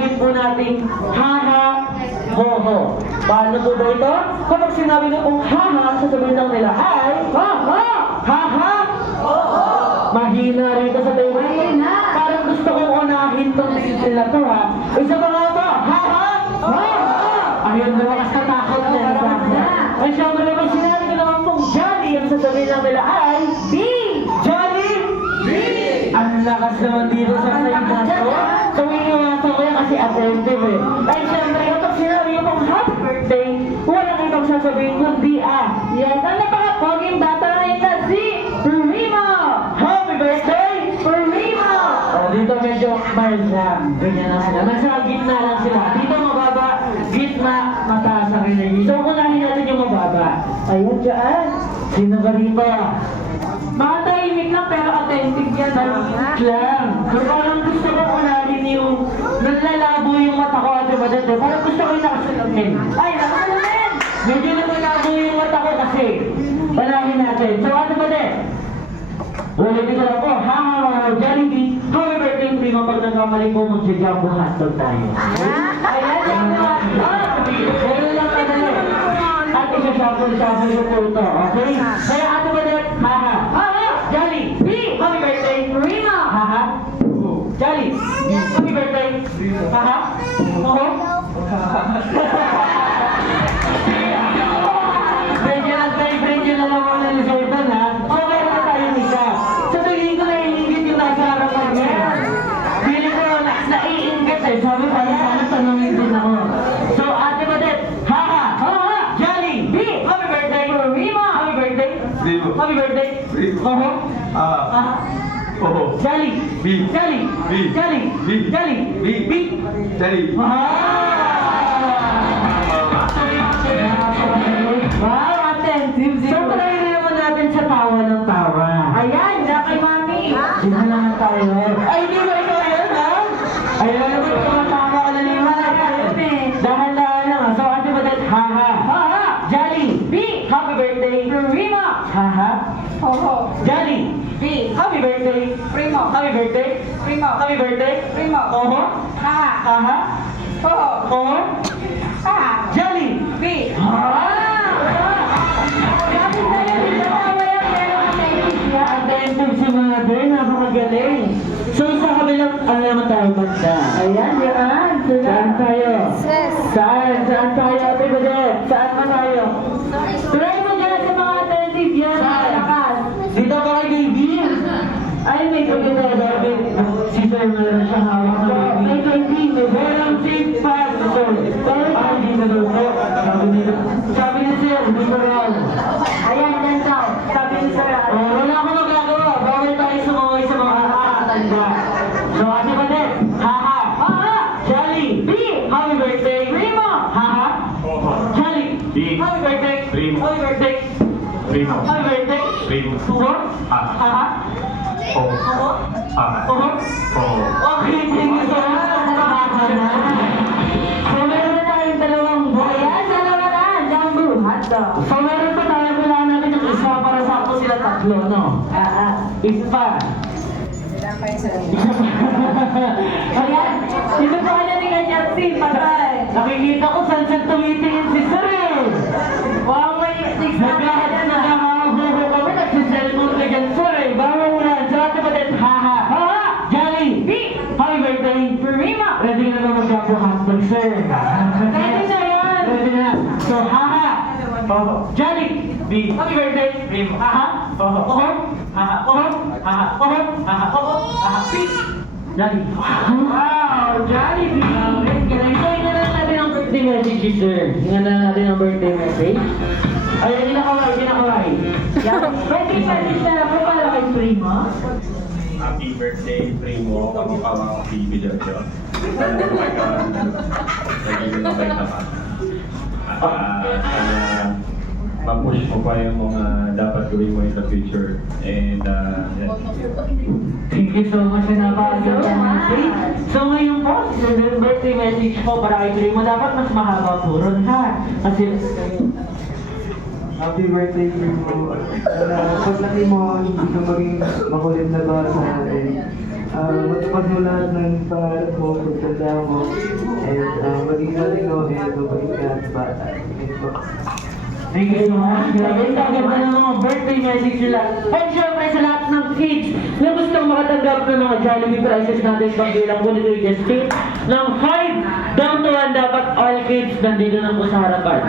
tatawagin po natin haha, ho-ho. Paano po ba ito? Kapag sinabi ko pong haha, sasabihin lang nila ay haha, haha, ho-ho. Mahina rito sa tayo. Mahina. Parang gusto kong unahin tong sila to ha. Isa ba nga ba? Haha, ho-ho. Ayun na mga katakot na nila. Ay syempre naman sinabi ko naman pong Johnny, ang sasabihin lang nila ay B. Johnny B. Ang lakas naman dito sa side na to. So iniwasan ko yan kasi attentive eh. Ay syempre kapag sinabi ko pong happy birthday, wala kang ibang sasabihin kundi yes, ang napaka-poging bata na ito si Primo. Happy birthday, Primo. Dito medyo mild lang. Ganyan lang sila. Nasa gitna lang sila. Dito mababa, gitna, mataas ang energy. So unahin natin yung mababa. Ayun dyan. Sino ba rito? Mga tahimik lang pero attentive yan. Tahimik lang. Kung parang gusto ko unahin yung naglalabo yung mata ko at iba dito. Parang gusto ko yung nakasalamin. Ay, nakasalamin! Medyo naglalabo yung mata ko kasi. Panahin natin. So ano ba din? Ulitin ko lang po. Haha, Jollibee. Happy birthday, Primo. Pag nagkamali po, mag-jumbo hotdog tayo. Ayan, jumbo hotdog. Meron lang ka na at isa-shuffle ko po ito. Okay? Kaya ano ba din? Haha. Haha, Jollibee. Happy birthday, Primo. Haha. Jollibee. Happy birthday. Haha. Oo. Medyo na lang muna ni Sultan ha. Okay na tayo isa. Sa tingin ko naiingit yung nasa harapan niya. Feeling ko naiingit eh. Sabi pa rin sana tanongin din ako. So ate Badet, haha, haha, Jollibee. Happy birthday, Primo. Happy birthday. Happy birthday. Oho. Aha. Oho. Jollibee. Jollibee. Jollibee. Jollibee. Jollibee. Wow, attentive. So, try naman natin sa tawa ng tawa. Ayan, na kay Mami. Sino naman tayo? Ay, hindi ba ikaw yan, ha? Ayan naman, tumatawa ka na naman. Dahan-dahan lang. So, ate ba dahil, haha. Haha. Jollibee. Happy birthday. Primo. Haha. Ho-ho. Jollibee. Happy birthday. Primo. Happy birthday. Primo. Happy birthday. Primo. Oho. Haha. Haha. Ho-ho. Oho. Haha. Jollibee. Attentive si Mother, napakagaling. So sa kabilang, ano naman tayo banda? Ayan, yan. Saan tayo? Saan tayo, Ate Badet? Saan ba tayo? Try mo dyan sa mga attentive yan. Saan? Dito ba kay baby? Ay, may pagkakagawa. Si Sir meron siya hawak na baby. May baby, may verang safe pass. So, ay, dito daw po. Sabi ni Sir, dito raw. Ayan, dyan daw. Sabi ni Sir, wala akong magagawa. Bawal tayo sumaway sa mga nakakatanda. So, Ate Badet, haha. Haha. Jollibee. Happy birthday. Primo. Haha. Jollibee. Happy birthday. Primo. Happy birthday. Primo. Happy birthday. Primo. Tuwa. Haha. Haha. Ho. Oho. Haha. Oho. Ho. Okay, thank you so much. So, meron na tayong dalawang buhay. Ayan, dalawa na. Jumbo hotdog. So, meron pa tayo. Kailangan natin ng isa para sakto sila tatlo, no? Isa pa. Ayan, dito pa kanya ni Kanyatsi, patay. Nakikita ko saan saan tumitingin si Sir eh. Wow, may nagkakahuho kami, nagsiselmon ka dyan, Sir eh. Bawa mo na, sa Ate Badet, haha. Haha, Jollibee. Happy birthday, Primo. Ready na naman mag-jumbo hotdog, Sir. Ready na yan. Ready na. So, haha. Jollibee. Happy birthday, Primo. Haha. Oho. Haha. Oho. Haha. Oho. Haha. Oho. Haha. Jollibee. Wow, Jollibee. Galing. So, hinga lang natin ang birthday message, Sir. Hinga lang natin ang birthday message. Ay, hindi na kaway, hindi na kaway. Birthday message na po para kay Primo. Happy birthday, Primo. Kami pa mga kaibigan ko. Sana buhay ka. Nagiging mabay naman. Sana ma-push mo pa yung mga dapat gawin mo in the future. And, yeah. Thank you so much na napakaganda ng message. So ngayon po, yung birthday message po para kay Primo, dapat mas mahaba po ron ha. Kasi Happy birthday, Primo. Paglaki mo, hindi ka maging makulit na bata. Matupad mo lahat ng pangarap mo, pagtanda mo. matalino and mabait ka at bata. Thank you. Thank you so much. Grabe, ang ganda ng mga birthday message nila. And syempre sa lahat ng kids na gustong makatanggap ng mga Jollibee prizes natin pang bilang po nito i-testing ng 5 down to 1 dapat all kids nandito na po sa harapan.